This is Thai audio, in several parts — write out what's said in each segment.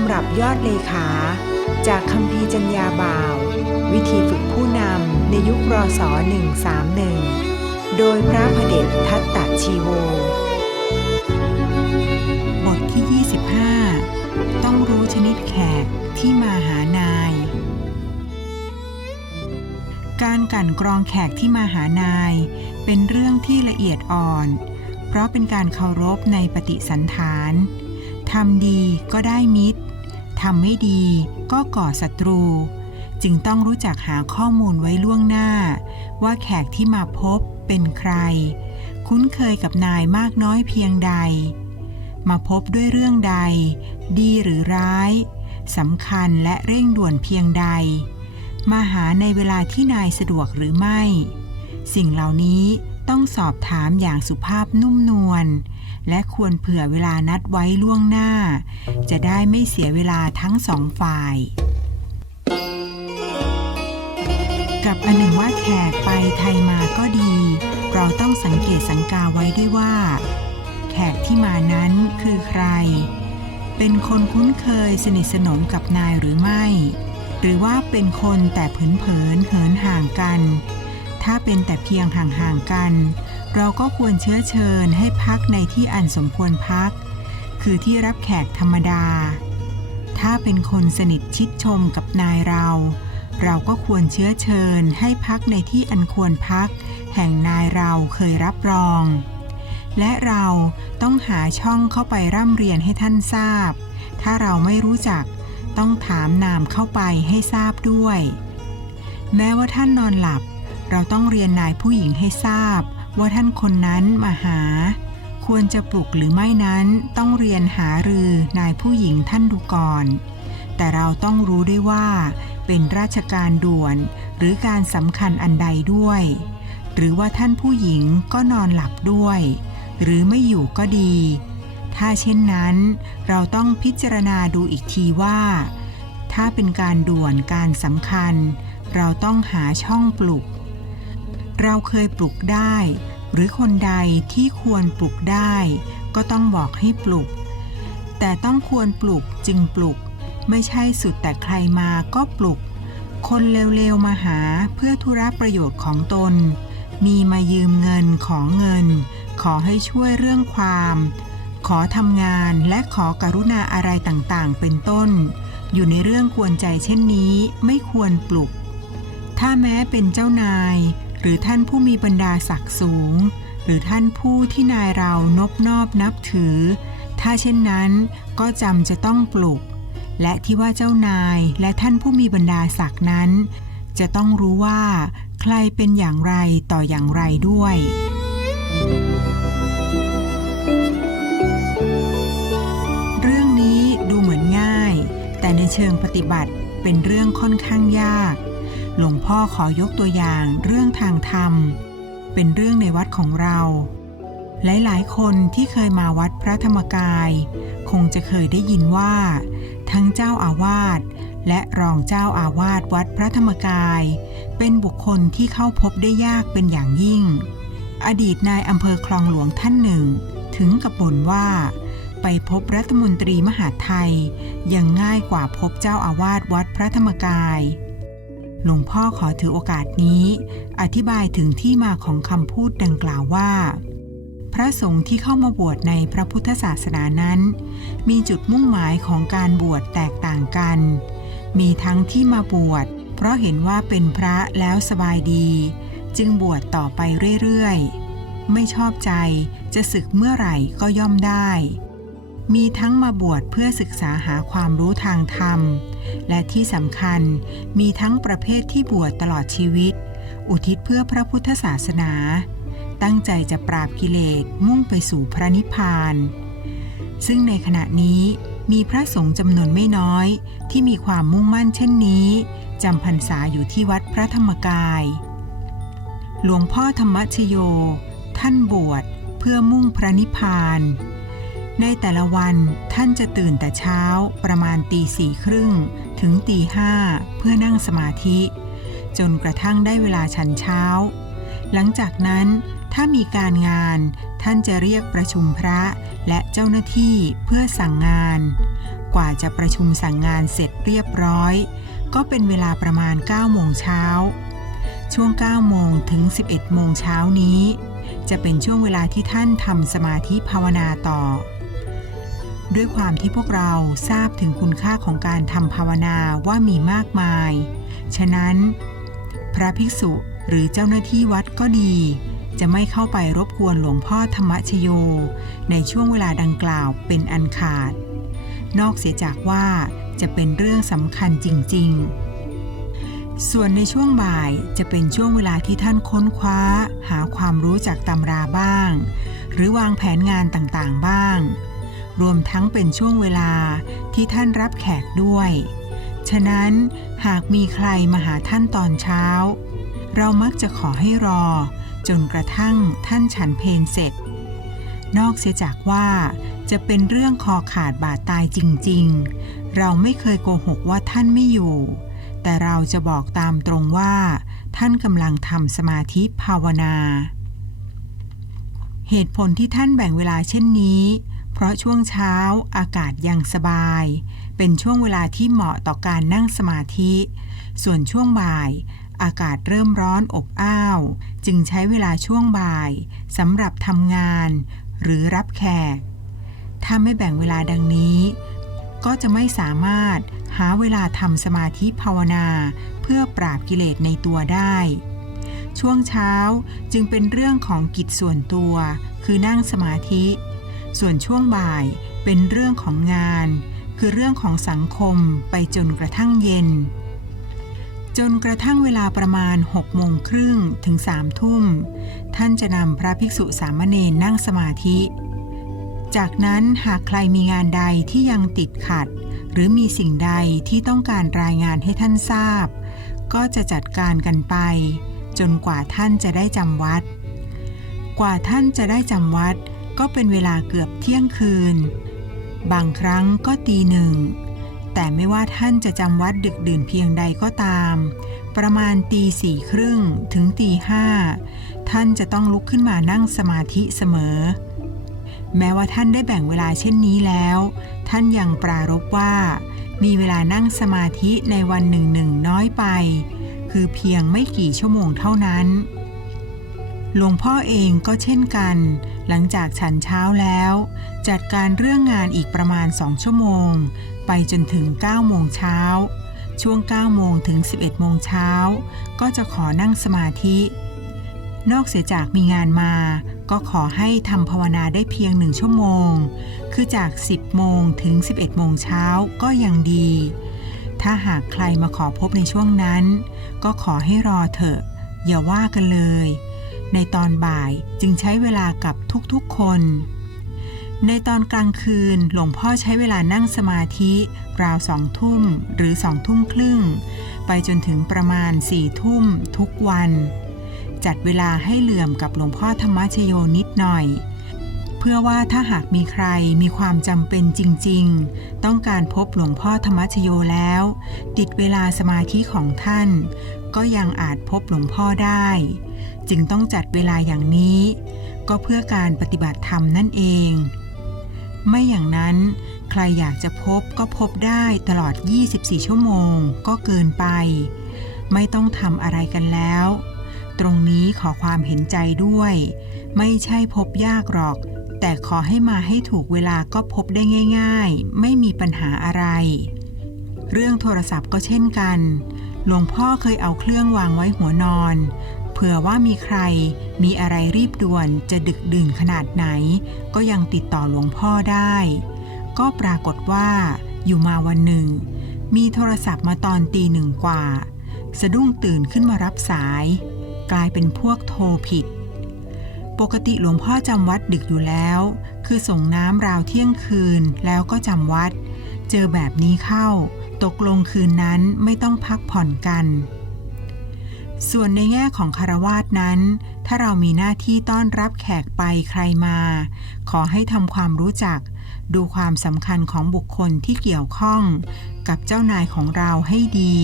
ำรับยอดเลขา จากคำพีจัญญาบ่าว วิธีฝึกผู้นำในยุครอส131 โดยพระพเดชทัตตะชีโว บทที่ 25 ต้องรู้ชนิดแขกที่มาหานาย การกันกรองแขกที่มาหานาย เป็นเรื่องที่ละเอียดอ่อน เพราะเป็นการเคารพในปฏิสันฐานทำดีก็ได้มิตร ทำไม่ดีก็ก่อศัตรู จึงต้องรู้จักหาข้อมูลไว้ล่วงหน้า ว่าแขกที่มาพบเป็นใคร คุ้นเคยกับนายมากน้อยเพียงใด มาพบด้วยเรื่องใด ดีหรือร้ายสำคัญและเร่งด่วนเพียงใด มาหาในเวลาที่นายสะดวกหรือไม่ สิ่งเหล่านี้ ต้องสอบถามอย่างสุภาพนุ่มนวล และควรเผื่อเวลานัดไว้ล่วงหน้า จะได้ไม่เสียเวลาทั้งสองฝ่าย กับอันหนึ่งว่าแขกไปไทยมาก็ดี เราต้องสังเกตสังกาไว้ด้วยว่า แขกที่มานั้นคือใคร เป็นคนคุ้นเคยสนิทสนมกับนายหรือไม่ หรือว่าเป็นคนแต่เผินๆเหินห่างกัน ถ้าเป็นแต่เพียงห่างๆกัน เราก็ควรเชื้อเชิญให้พักในที่อันสมควรพัก คือที่รับแขกธรรมดา ถ้าเป็นคนสนิทชิดชมกับนายเรา เราก็ควรเชื้อเชิญให้พักในที่อันควรพัก แห่งนายเราเคยรับรอง และเราต้องหาช่องเข้าไปร่ำเรียนให้ท่านทราบ ถ้าเราไม่รู้จักต้องถามนามเข้าไปให้ทราบด้วย แม้ว่าท่านนอนหลับ เราต้องเรียนนายผู้หญิงให้ทราบ ว่าท่านคนนั้นมาหา ควรจะปลุกหรือไม่นั้นต้องเรียนหารือนายผู้หญิงท่านดูก่อน แต่เราต้องรู้ด้วยว่า เป็นราชการด่วน หรือการสำคัญอันใดด้วย หรือว่าท่านผู้หญิงก็นอนหลับด้วย หรือไม่อยู่ก็ดี ถ้าเช่นนั้น เราต้องพิจารณาดูอีกทีว่า ถ้าเป็นการด่วนการสำคัญ เราต้องหาช่องปลุก เราเคยปลุกได้ หรือคนใดที่ควรปลุกได้ ก็ต้องบอกให้ปลุก แต่ต้องควรปลุกจึงปลุก ไม่ใช่สุดแต่ใครมาก็ปลุก คนเร็วๆมาหาเพื่อธุระประโยชน์ของตน มีมายืมเงินขอเงิน ขอให้ช่วยเรื่องความ ขอทำงานและขอกรุณาอะไรต่างๆ เป็นต้น อยู่ในเรื่องควรใจเช่นนี้ไม่ควรปลุก ถ้าแม้เป็นเจ้านาย รือท่านผู้มีบรรดาศักดิ์สูง หรือท่านผู้ที่นายเรานบนอบนับถือ ถ้าเช่นนั้นก็จำจะต้องปลุก และที่ว่าเจ้านายและท่านผู้มีบรรดาศักดิ์นั้น จะต้องรู้ว่า ใครเป็นอย่างไรต่ออย่างไรด้วยเรื่องนี้ดูเหมือนง่ายแต่ในเชิงปฏิบัติเป็นเรื่องค่อนข้างยาก หลวงพ่อขอยกตัวอย่างเรื่องทางธรรม เป็นเรื่องในวัดของเรา หลายๆ คนที่เคยมาวัดพระธรรมกาย คงจะเคยได้ยินว่า ทั้งเจ้าอาวาสและรองเจ้าอาวาสวัดพระธรรมกาย เป็นบุคคลที่เข้าพบได้ยากเป็นอย่างยิ่ง อดีตนายอำเภอคลองหลวงท่านหนึ่ง ถึงกับบ่นว่า ไปพบรัฐมนตรีมหาไทยยังง่ายกว่าพบเจ้าอาวาสวัดพระธรรมกาย หลวงพ่อขอถือโอกาสนี้ อธิบายถึงที่มาของคำพูดดังกล่าวว่า พระสงฆ์ที่เข้ามาบวชในพระพุทธศาสนานั้น มีจุดมุ่งหมายของการบวชแตกต่างกัน มีทั้งที่มาบวชเพราะเห็นว่าเป็นพระแล้วสบายดี จึงบวชต่อไปเรื่อยๆ ไม่ชอบใจจะศึกเมื่อไหร่ก็ย่อมได้ มีทั้งมาบวชเพื่อศึกษาหาความรู้ทางธรรม และที่สำคัญมีทั้งประเภทที่บวชตลอดชีวิต อุทิศเพื่อพระพุทธศาสนา ตั้งใจจะปราบกิเลสมุ่งไปสู่พระนิพพาน ซึ่งในขณะนี้มีพระสงฆ์จำนวนไม่น้อย ที่มีความมุ่งมั่นเช่นนี้จำพรรษาอยู่ที่วัดพระธรรมกาย หลวงพ่อธรรมชโย ท่านบวชเพื่อมุ่งพระนิพพาน ในแต่ละวันท่านจะตื่นแต่เช้าประมาณตีสี่ครึ่งถึงตีห้าเพื่อนั่งสมาธิ จนกระทั่งได้เวลาฉันเช้า หลังจากนั้นถ้ามีการงานท่านจะเรียกประชุมพระและเจ้าหน้าที่เพื่อสั่งงาน กว่าจะประชุมสั่งงานเสร็จเรียบร้อย ก็เป็นเวลาประมาณ 9 โมงเช้า ช่วง 9 โมงถึง 11 โมงเช้านี้ จะเป็นช่วงเวลาที่ท่านทำสมาธิภาวนาต่อ ด้วยความที่พวกเราทราบถึงคุณค่าของการทำภาวนาว่ามีมากมาย ฉะนั้น พระภิกษุหรือเจ้าหน้าที่วัดก็ดี จะไม่เข้าไปรบกวนหลวงพ่อธรรมชโย ในช่วงเวลาดังกล่าวเป็นอันขาด นอกเสียจากว่าจะเป็นเรื่องสำคัญจริง ๆ ส่วนในช่วงบ่ายจะเป็นช่วงเวลาที่ท่านค้นคว้า หาความรู้จากตำราบ้าง หรือวางแผนงานต่างๆ บ้าง รวมทั้งเป็นช่วงเวลาที่ท่านรับแขกด้วย ฉะนั้นหากมีใครมาหาท่านตอนเช้า เรามักจะขอให้รอ จนกระทั่งท่านฉันเพนเสร็จ นอกเสียจากว่าจะเป็นเรื่องคอขาดบาดตายจริงๆ เราไม่เคยโกหกว่าท่านไม่อยู่ แต่เราจะบอกตามตรงว่า ท่านกำลังทำสมาธิภาวนา เหตุผลที่ท่านแบ่งเวลาเช่นนี้ เพราะช่วงเช้าอากาศยังสบาย เป็นช่วงเวลาที่เหมาะต่อการนั่งสมาธิ ส่วนช่วงบ่าย อากาศเริ่มร้อนอบอ้าว จึงใช้เวลาช่วงบ่ายสำหรับทำงาน หรือรับแขก ถ้าไม่แบ่งเวลาดังนี้ ก็จะไม่สามารถหาเวลาทำสมาธิภาวนา เพื่อปราบกิเลสในตัวได้ ช่วงเช้าจึงเป็นเรื่องของกิจส่วนตัว คือนั่งสมาธิ ส่วนช่วงบ่ายเป็นเรื่องของงาน คือเรื่องของสังคมไปจนกระทั่งเย็น จนกระทั่งเวลาประมาณ6โมงครึ่งถึง3ทุ่ม ท่านจะนำพระภิกษุสามเณรนั่งสมาธิ จากนั้นหากใครมีงานใดที่ยังติดขัด หรือมีสิ่งใดที่ต้องการรายงานให้ท่านทราบ ก็จะจัดการกันไป จนกว่าท่านจะได้จำวัด กว่าท่านจะได้จำวัด ก็เป็นเวลาเกือบเที่ยงคืน บางครั้งก็ตีหนึ่ง แต่ไม่ว่าท่านจะจำวัดดึกดื่นเพียงใดก็ตาม ประมาณตีสี่ครึ่งถึงตีห้าท่านจะต้องลุกขึ้นมานั่งสมาธิเสมอ แม้ว่าท่านได้แบ่งเวลาเช่นนี้แล้ว ท่านยังปรารบว่า มีเวลานั่งสมาธิในวันหนึ่งหนึ่งน้อยไป คือเพียงไม่กี่ชั่วโมงเท่านั้น หลวงพ่อเองก็เช่นกัน หลังจากฉันเช้าแล้ว จัดการเรื่องงานอีกประมาณสองชั่วโมง ไปจนถึง9โมงเช้า ช่วง9โมงถึง 11โมงเช้า ก็จะขอนั่งสมาธิ นอกเสียจากมีงานมา ก็ขอให้ทำภาวนาได้เพียงหนึ่งชั่วโมง คือจาก 10โมงถึง 11โมงเช้าก็ยังดี ถ้าหากใครมาขอพบในช่วงนั้น ก็ขอให้รอเถอะ อย่าว่ากันเลย ในตอนบ่ายจึงใช้เวลากับทุกๆคน ในตอนกลางคืนหลวงพ่อใช้เวลานั่งสมาธิราวสองทุ่มหรือสองทุ่มครึ่ง ไปจนถึงประมาณสี่ทุ่มทุกวัน จัดเวลาให้เหลื่อมกับหลวงพ่อธรรมชโยนิดหน่อย พื่อว่าถ้าหากมีใครมีความจำเป็นจริง ๆ ต้องการพบหลวงพ่อธรรมชโยแล้ว ติดเวลาสมาธิของท่าน ก็ยังอาจพบหลวงพ่อได้ จึงต้องจัดเวลาอย่างนี้ ก็เพื่อการปฏิบัติธรรมนั่นเอง ไม่อย่างนั้นใครอยากจะพบก็พบได้ตลอด 24 ชั่วโมงก็เกินไป ไม่ต้องทำอะไรกันแล้ว ตรงนี้ขอความเห็นใจด้วย ไม่ใช่พบยากหรอก แต่ขอให้มาให้ถูกเวลาก็พบได้ง่าย ๆ ไม่มีปัญหาอะไร เรื่องโทรศัพท์ก็เช่นกัน หลวงพ่อเคยเอาเครื่องวางไว้หัวนอน เผื่อว่ามีใครมีอะไรรีบด่วนจะดึกดื่นขนาดไหน ก็ยังติดต่อหลวงพ่อได้ ก็ปรากฏว่า อยู่มาวันหนึ่ง มีโทรศัพท์มาตอนตีหนึ่งกว่า สะดุ้งตื่นขึ้นมารับสาย กลายเป็นพวกโทรผิด ปกติหลวงพ่อจำวัดดึกอยู่แล้ว คือส่งน้ำราวเที่ยงคืนแล้วก็จำวัด เจอแบบนี้เข้า ตกลงคืนนั้นไม่ต้องพักผ่อนกัน ส่วนในแง่ของคารวาสนั้น ถ้าเรามีหน้าที่ต้อนรับแขกไปใครมา ขอให้ทำความรู้จัก ดูความสำคัญของบุคคลที่เกี่ยวข้อง กับเจ้านายของเราให้ดี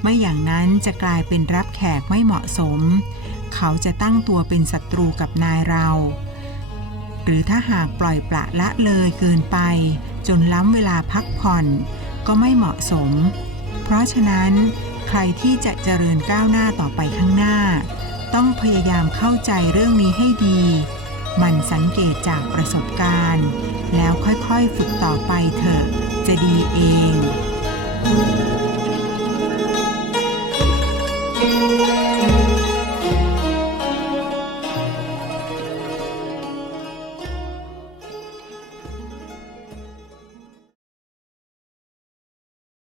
ไม่อย่างนั้นจะกลายเป็นรับแขกไม่เหมาะสม เขาจะตั้งตัวเป็นศัตรูกับนายเรา หรือถ้าหากปล่อยปละละเลยเกินไป จนล้ำเวลาพักผ่อน ก็ไม่เหมาะสม เพราะฉะนั้นใครที่จะเจริญก้าวหน้าต่อไปข้างหน้า ต้องพยายามเข้าใจเรื่องนี้ให้ดี มันสังเกตจากประสบการณ์ แล้วค่อยๆฝึกต่อไปเถอะ จะดีเอง